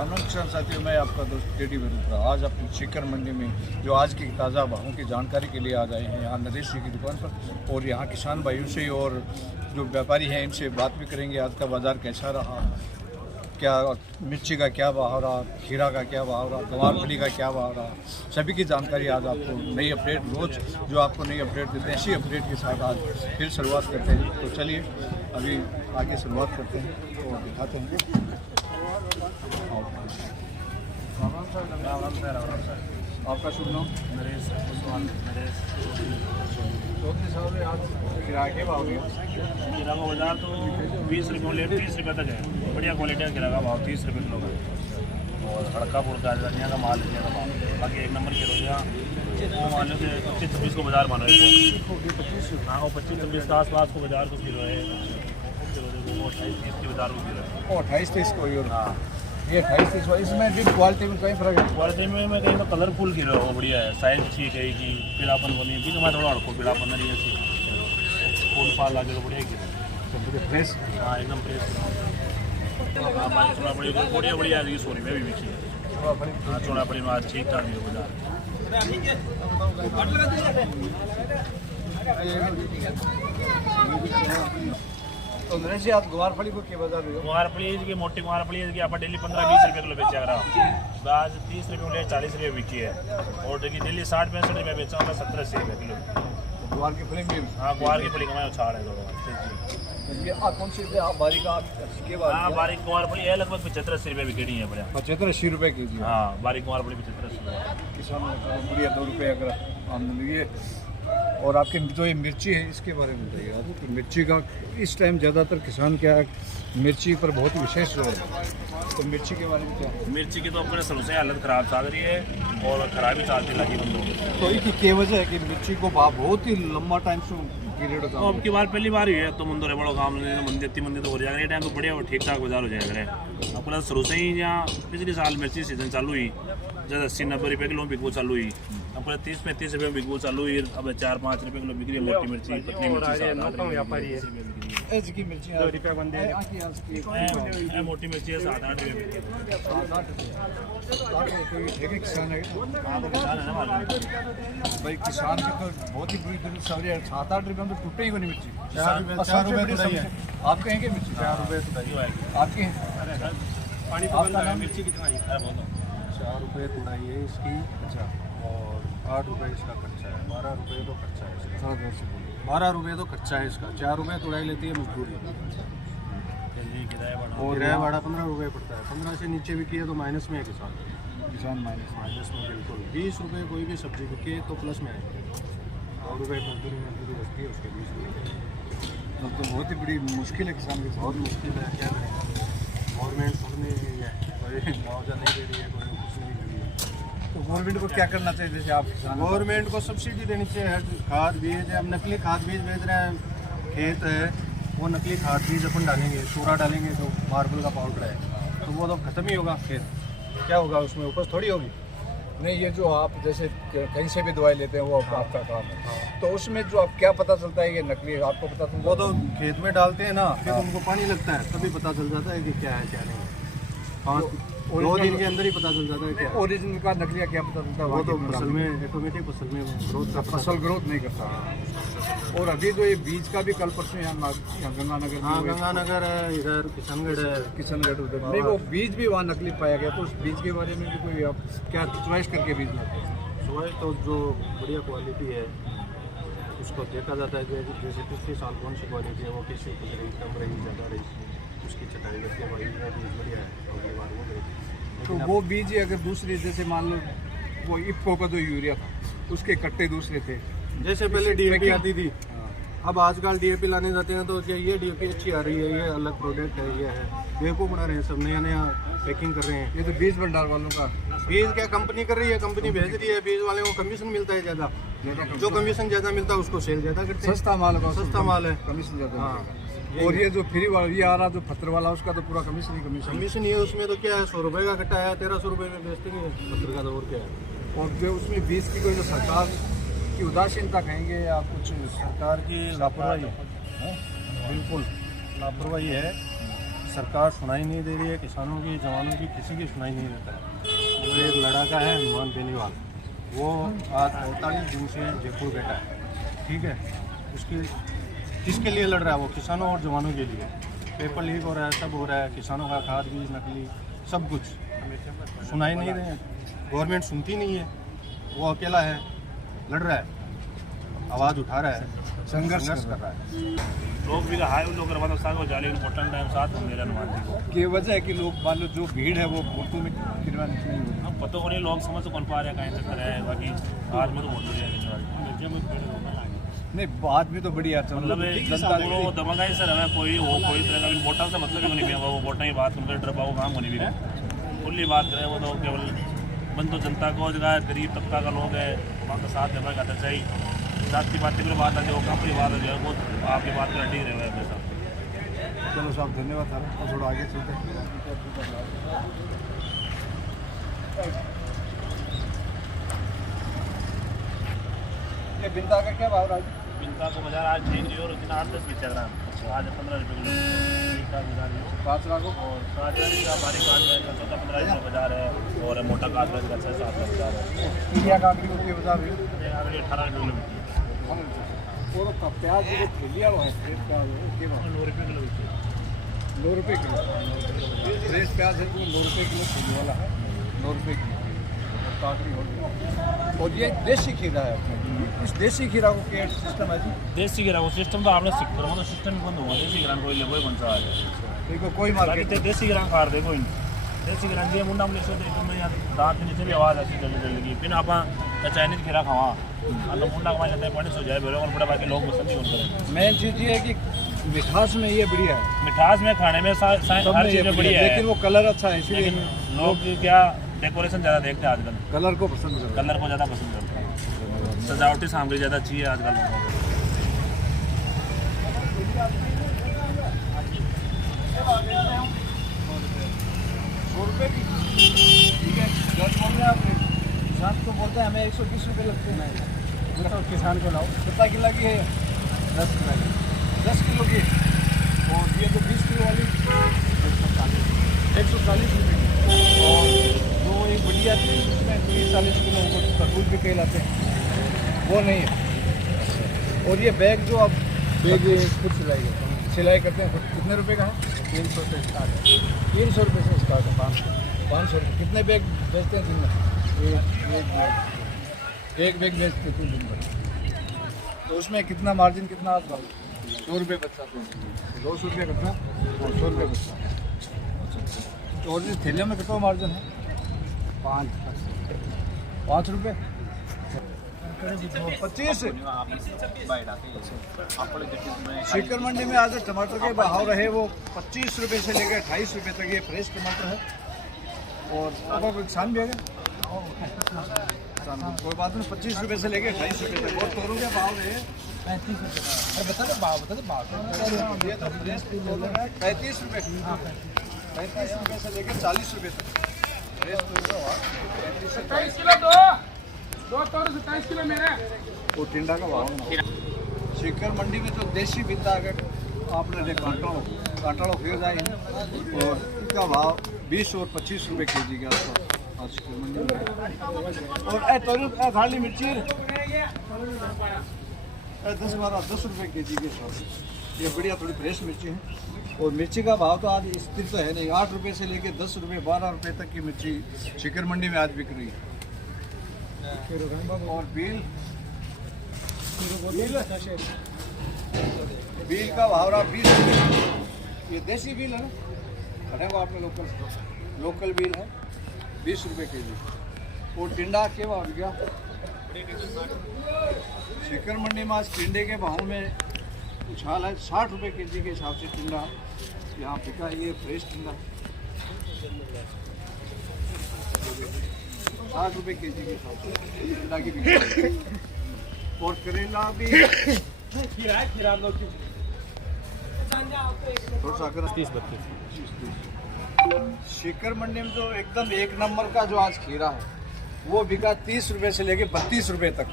नमस्कार साथियों, मैं आपका दोस्त टेडी बेरुद्रा आज अपनी चिकन मंडी में जो आज की ताज़ा भावों की जानकारी के लिए आज आए हैं यहाँ नरेश जी की दुकान पर। और यहाँ किसान भाइयों से और जो व्यापारी हैं इनसे बात भी करेंगे। आज का बाज़ार कैसा रहा, क्या मिर्ची का क्या भाव रहा, खीरा का क्या भाव रहा, गंवारफली का क्या भाव रहा, सभी की जानकारी आज आपको नई अपडेट रोज़ जो आपको नई अपडेट देते हैं इसी अपडेट के साथ आज फिर शुरुआत करते हैं। तो चलिए अभी आगे शुरुआत करते हैं और दिखाते हैं। आपका शुभ नाम? नरेश नरेश। तो अपने साहब में आज किराए के भाव दिए खीरा का बाजार तो 20 रुपये लेट 30 रुपये तक है। बढ़िया क्वालिटी का खीरा का भाव 30 रुपये किलो का। और हड़का फुड़का धनिया का माल धनिया का भाव बाकी एक नंबर किलो या वो मान लो कि 25-26 को बाजार मानो है। हाँ, वो 25-26 के आसपास को बाजार को किलो है। वो 28-30 के बाजार को किलो है। 28-30 को ही। हाँ, ये 28-30 इसमें भी क्वालिटी में कहीं फर्क है? क्वालिटी में कहीं तो कलरफुल कीरो है, वो बढ़िया है। साइज ठीक है कि पीलापन को नहीं, भी मैं थोड़ा हड़को पीलापन नहीं है। फूल फाल लगे तो बढ़िया कीरो फ्रेश। हाँ, एकदम फ्रेश। हाँ, बाकी चूड़ा बड़ी बढ़िया बढ़िया है। सोनी में भी बिकी है। हाँ, चूड़ा बड़ी में आज ठीक ठाक दी बाजार। तो नरेश जी आज ग्वारफली को क्या बाजार हुआ? ग्वारफली की मोटी ग्वारफली की आप डेली 15-20 रुपये किलो बेचा रहा। आज 30 रुपये मिले 40 रुपये बिकी है। और डेली 60-65 रुपये बेचा होगा 70-80 रुपये किलो। ग्वार की फली में? हाँ, ग्वार की फली का मैं उछाड़ है थोड़ा। ये कौन सी आप बारीक के बाद? हाँ, बारीक ग्वारफली है लगभग 75-80 रुपये बिकनी है। बढ़िया 75-80 रुपये के जी। हाँ, बारीक ग्वारफली 75-80 रुपये। किसान बढ़िया 2 रुपये अगर आमदनी हुई है। और आपकी जो ये मिर्ची है इसके बारे में बताइए आप। तो मिर्ची का इस टाइम ज़्यादातर किसान क्या है, मिर्ची पर बहुत विशेष जोर है। तो मिर्ची के बारे में क्या? मिर्ची की तो अपने शुरू से हालत ख़राब चल रही है और खराबी चलती लगी बंदों को। तो इसकी क्या वजह है कि मिर्ची को भाव बहुत ही लंबा टाइम से पीरियड तो अब की बार पहली बार ही है तो मंदों बड़ो काम मंदी तो हो जाएगा। ये टाइम तो बढ़िया और ठीक ठाक बाजार हो जाएगा। अपना शुरू से ही यहाँ पिछले साल मिर्ची सीजन चालू हुई जब 80-90 रुपये किलो बिकू चालू हुई। अपने 30-35 रुपये बिकू चालू हुई। अब 4-5 रुपये किलो बिक्री है। मोटी मिर्ची पतली मिर्ची की मिर्ची मोटी मिर्ची है 7-8 रुपये। किसान है भाई, किसान की तो बहुत ही बुरी तरह से 7-8 रुपये में तो टूटे ही नहीं मिर्ची। 4 रुपये आप कहेंगे मिर्ची 4 रुपये आपकी पानी आपका मिर्ची कितना है? 4 रुपये तुड़ाई है इसकी। अच्छा। और 8 रुपये इसका खर्चा है। 12 रुपये तो खर्चा है इसका। 12 रुपये तो खर्चा है इसका। 4 रुपये तुड़ाई लेती है मजदूरी। और किराया भाड़ा 15 रुपये पड़ता है। 15 से नीचे बिकी है तो माइनस में है किसान माइनस में बिल्कुल। 20 रुपये कोई भी सब्जी बिके तो प्लस में है। 2 रुपये मजदूरी बचती है उसके 20 रुपये। तब तो बहुत ही बड़ी मुश्किल है किसान की। बहुत मुश्किल है, क्या करें। गवर्नमेंट सुनने कोई मुआवजा नहीं दे रही है, कोई कुछ नहीं दे रही है। तो गवर्नमेंट को क्या करना चाहिए? जैसे आप किसान, गवर्नमेंट को सब्सिडी देनी चाहिए। खाद बीज, हम नकली खाद बीज बेच रहे हैं। खेत है वो नकली खाद बीज अपन डालेंगे, सूरा डालेंगे तो मार्बल का पाउडर है तो वो तो खत्म ही होगा। खेत क्या होगा उसमें, उपज थोड़ी होगी। नहीं ये जो आप जैसे कहीं से भी दवाई लेते हैं वो आपका काम है। तो उसमें जो आप क्या पता चलता है ये नकली है, आपको पता चलता? वो तो खेत में डालते हैं ना, फिर उनको पानी लगता है तभी पता चल जाता है कि क्या है क्या नहीं। 2 दिन के अंदर ही पता चल जाता है क्या ओरिजिनल का नकली क्या पता चलता है? वो तो फसल में ऑटोमेटिक फसल में ग्रोथ का फसल ग्रोथ नहीं करता। और अभी जो ये बीज का भी कल परसों यहाँ गंगानगर, हाँ गंगानगर है, इधर किशनगढ़ है। किशनगढ़ उधर नहीं, वो बीज भी वहाँ नकली पाया गया। तो उस बीज के बारे में भी कोई आप क्या चॉइस करके बीज लाते हैं? चॉइस तो जो बढ़िया क्वालिटी है उसको देखा जाता है। जैसे पिछले साल कौन सी क्वालिटी है, वो किसी कुछ रही, कम रही, ज़्यादा रही, उसकी छटाई करके भाई बीज बढ़िया है अगली बार वो देती। तो वो बीज अगर दूसरे जैसे मान लो वो इफ्को का जो यूरिया था उसके कट्टे दूसरे थे, जैसे पहले डीएपी आती थी। अब आजकल डीएपी लाने जाते हैं तो क्या ये डीएपी अच्छी आ रही है, ये अलग प्रोडक्ट है, ये है, बेवकूफ़ बना रहे हैं सब, नया नया पैकिंग कर रहे हैं। ये तो बीज भंडार वालों का बीज क्या कंपनी कर रही है, कंपनी भेज रही है। बीज वाले को कमीशन मिलता है ज़्यादा, जो कमीशन ज़्यादा मिलता है उसको सेल ज़्यादा करते हैं। सस्ता माल है, सस्ता माल है, कमीशन ज़्यादा। हाँ। और ये जो फ्री वाला ये आ रहा जो पत्थर वाला उसका तो पूरा कमीशन ही कमीशन ही है। उसमें तो क्या है 100 रुपये का कट्टा है, 1300 रुपये में बेचते हैं पत्थर का, तो और क्या है। और जो उसमें बीज की कोई जो सरकार की उदासीनता कहेंगे या कुछ सरकार की लापरवाही है, बिल्कुल लापरवाही है। सरकार सुनाई नहीं दे रही है, किसानों की, जवानों की, किसी की सुनाई नहीं देता है। वो एक लड़का है हनुमान बेनीवाल, वो आज 45 दिन से जयपुर बैठा है, ठीक है। उसकी किसके लिए लड़ रहा है वो? किसानों और जवानों के लिए। पेपर लीक हो रहा है, सब हो रहा है, किसानों का खाद बीज नकली सब कुछ, सुनाई नहीं रहे हैं, गवर्नमेंट सुनती नहीं है। वो अकेला है, लड़ रहा है, आवाज़ उठा रहा है, संघर्ष कर रहा है। लोग भी हाई उन लोग करवा साथ हो जाए, लेकिन वोटन टाइम साथ हो मेरा हनुमान जी को की वजह है कि लोग मान लो जो भीड़ है वो वोटों में गिरवाने नहीं हो रही। हम पता को नहीं, लोग समझ कौन पा रहे हैं कहीं से करे है। बाकी आज में तो वोट नहीं, बात भी तो बढ़िया है, मतलब वो दमगा ही सर हमें कोई वो कोई तरह का वोटा से मतलब ही नहीं है। वो वोटा की बात उनका डर पाओ काम होनी भी खुली बात करें। वो तो केवल बंद तो जनता को जगह गरीब तबका का लोग है, वहाँ का साथ देना कहना चाहिए। जात की बात की बात आ जाए, वो काम की बात आ जाए, वो आपकी बात कर ठीक रहे हैं साहब। चलो साहब, धन्यवाद सर। और थोड़ा आगे चलते ये बिंदा का क्या भाव रहा है? बिंदा को बाजार आज ठीक रही और इतना 8-10 भी चल रहा है। आज 15 रुपये किलो 5 लाख और 7,000 का बारीक काट है, 14-15 रुपये बाजार है। और मोटा काट का 6-7 बाजार है। इंडिया का आखिरी रुपये बता रही हूँ, 18 रुपये किलो और प्याज जो थैलियाँ वो है, फ्रेश प्याज है, 9 रुपये किलो बिकती है। 9 रुपये किलो फ्रेश प्याज है, वो 9 रुपये किलो थैली वाला है, 9 रुपये किलो काकड़ी हो गई। और ये देसी खीरा है अपने, इस देसी खीरा को क्या सिस्टम है जी? देसी गिरा वो सिस्टम तो आपने सीख करो, तो सिस्टम ही बंद हुआ। देसी गिरान कोई ले कोई कौन सा आ जाए, देखो कोई मार्केट देसी गिरान खार दे कोई देसी गिरान दिए मुंडा मुझे सोचे तो मैं यार दांत के नीचे भी आवाज़ आती जल्दी फिर आप चाइनीज खीरा खावा मतलब मुंडा कमा लेते हैं, पानी सो जाए बेरो और बड़े बाकी लोग पसंद नहीं करें। मेन चीज़ ये है कि मिठास में ये बढ़िया है, मिठास में खाने में हर चीज़ में बढ़िया है, लेकिन वो कलर अच्छा है, इसलिए लेकिन लोग क्या डेकोरेशन ज़्यादा देखते हैं आजकल, कलर को पसंद करते हैं। कलर को ज़्यादा पसंद करते हैं, सजावटी सामग्री ज़्यादा चाहिए आजकल लोगों को। ठीक है, 10 बोल रहे हैं आपने, किसान को बोलते हैं हमें 120 रुपये लगते हैं। तो किसान को लाओ कितना किलो की है? 10 किलो की, 10 किलो की। और ये तो 20 किलो वाली 140 रुपये की। और जो एक बढ़िया थी उसमें 30-40 किलो वो तरबूज भी कहलाते हैं, वो नहीं है। और ये बैग जो आप बैग खुद सिलाई करते हैं, कितने रुपए का है? 300 से स्टार्ट है, 300 रुपये से स्टार्ट है, 500 रुपये। कितने बैग बेचते हैं दिन में? एक बैग बेचते कुछ दिन में, तो उसमें कितना मार्जिन कितना आपका? 100 रुपये बचता है, 200 रुपये कितना? 100 रुपये बचता है। और इस थैलियों में कितना मार्जिन है? 5 रुपये 25। सीकर मंडी में आज टमाटर के भाव रहे वो 25 रुपये से लेकर 28 रुपये तक, ये फ्रेश टमाटर है। और आपका कोई किसान भी है क्या? कोई बात नहीं, 25 रुपये से लेकर 28 रुपये तक। और तोरों के भाव रहे 35 रुपये। अरे बता दो भाव, बता दो भाव। ये तो फ्रेश 35 रुपये, 35 रुपये से लेकर 40 रुपये तक फ्रेश तोरों का भाव। 27 किलो दो 27 किलो मेरे। वो टिंडा का भाव सीकर मंडी में तो देसी बिंदा अगर आपने कांटाड़ो फिर जाए और इसका भाव 20 और 25 रुपये के जी के आसपास आज सीकर मंडी में। और खाली मिर्ची 10 रुपये के जी के साथ, ये बढ़िया थोड़ी फ्रेश मिर्ची है। और मिर्ची का भाव तो आज स्थिर तो है नहीं, 8 रुपये से लेकर 10 रुपये 12 रुपये तक की मिर्ची सीकर मंडी में आज बिक रही है। और बिल का भाव रहा 20 रुपये। ये देसी बिल है ना, हटेगा आपने लोकल बिल है 20 रुपये के जी। और टिंडा के भाव गया सीकर मंडी में आज टिंडे के भाव में उछाल है। 60 रुपये के जी के हिसाब से टिंडा यहाँ बिका है। ये फ्रेश टिंडा 60 रुपये के जी के हिसाब से टिंडा की बिक्री। और करेला भी थोड़ा सा 30-32। सीकर मंडी में तो एकदम एक नंबर का जो आज खीरा है वो बिका 30 रुपये से लेके 32 रुपये तक।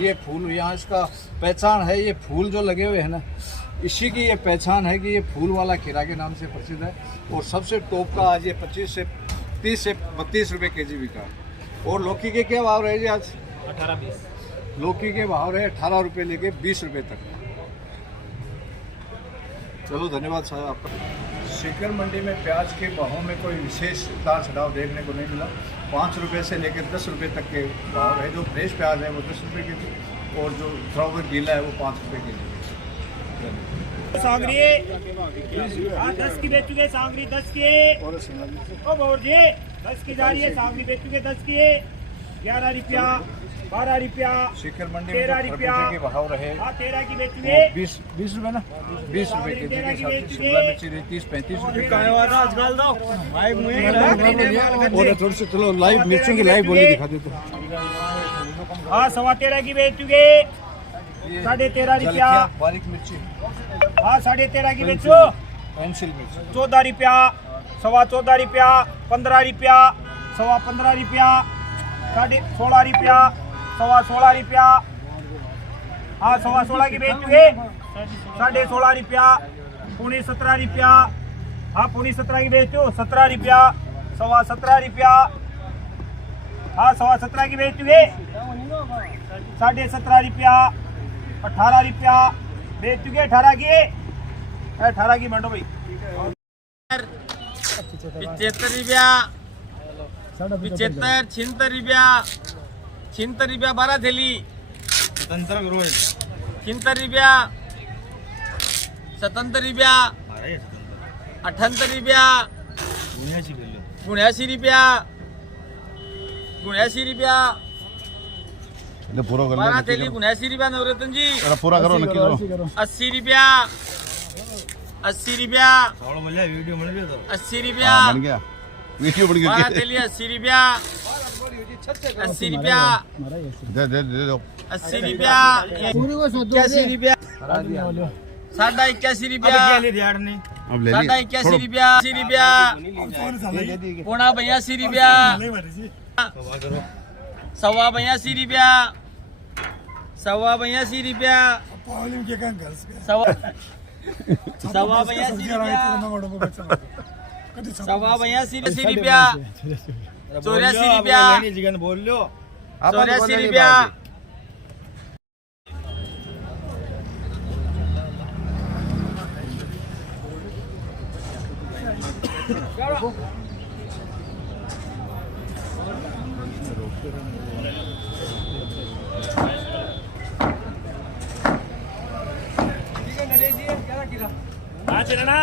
ये फूल यहाँ इसका पहचान है, ये फूल जो लगे हुए हैं ना इसी की ये पहचान है कि ये फूल वाला खीरा के नाम से प्रसिद्ध है। और सबसे टॉप का आज ये 25 से 30 से 32 रुपये केजी बिका। और लौकी के क्या भाव रहे जी आज? 18-20। लौकी के भाव रहे 18 रुपये लेके 20 रुपये तक। चलो धन्यवाद साहब आपका। सीकर मंडी में प्याज के भावों में कोई विशेष उतार चढ़ाव देखने को नहीं मिला। 5 रुपये से लेकर 10 रुपये तक के भाव है। जो फ्रेश प्याज है वो 10 रुपये के जी और जो थ्रोवर गीला है वो 5 रुपये के जी। सांगरी 10 की बेच चुके, सांगरी 10 की। ओ भौर जी 10 की जा रही है, सांगरी बेच चुके 10 की। 11 रुपया, 12 रुपया, सीकर मंडी में 13 जो रुपया खरबूजे के भाव रहे 13 की बेच चुके। 20 रुपये ना, 20 रुपये के जी के साथ ही शिमला मिर्ची रही 30-35 रुपये। और थोड़ी सी चलो लाइव मिर्चों की लाइव बोली दिखा देते। हाँ 13.25 की बेच चुके। 13.5 रुपया बारीक मिर्ची, हाँ 13.5 की बेचो। पेंसिल मिर्च 14 रुपया, 14.25 रुपया, 15 रुपया, 15.25 रुपया, 16.5 रुपया, 16.5 रुपया, हाँ 16.5 की बेच चुके। 16.5 रुपया, 17 रुपया, हाँ 17 की बेचो। 17 रुपया, 17 रुपया, हाँ 17 की बेच चुके। 17.5 रुपया, 18 रुपया बेच चुके। 18 की, 18 की मंडो भाई। 75 रुपया, 75, 76 रुपया, 76 रुपया 12 थैली। 77 रुपया, 77 रुपया, 78 रुपया, 79 रुपया, 79 रुपया पूरा 12 थैली 79 रुपया नवरत्न जी। पूरा करो नक्की करो। 80 रुपया, 80 रुपया, 80 रुपया, बन गया वीडियो बन गया। 12 थैली 80 रुपया, 80 रुपया, दे दे दे दो 80 रुपया, 81 रुपया, 81 रुपया, अब ले साढ़ा 81 रुपया, 80 रुपया, पौना 82 रुपया, 82 रुपया, 82 रुपया, 82 रुपया, 84 रुपया, 84 रुपया, हाँ चलना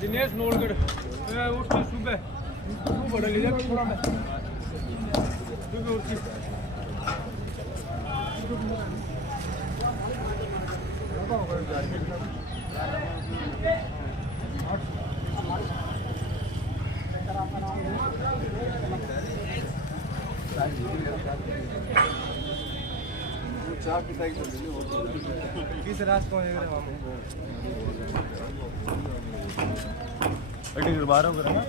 दिनेश नोलगढ़ उसकी सुबह तू बड़ा ले जा थोड़ा मैं सुबह उसकी किस रास्ते में 12 हो गया ना।